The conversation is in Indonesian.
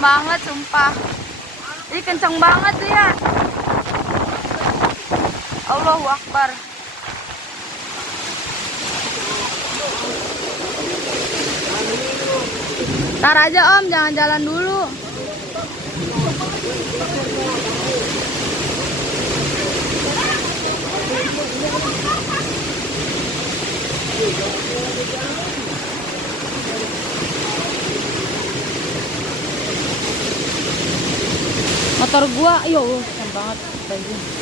banget, sumpah. Ih, kenceng banget lihat. Allahu Akbar. Ntar aja Om, jangan jalan dulu. Motor gua, yo, keren banget.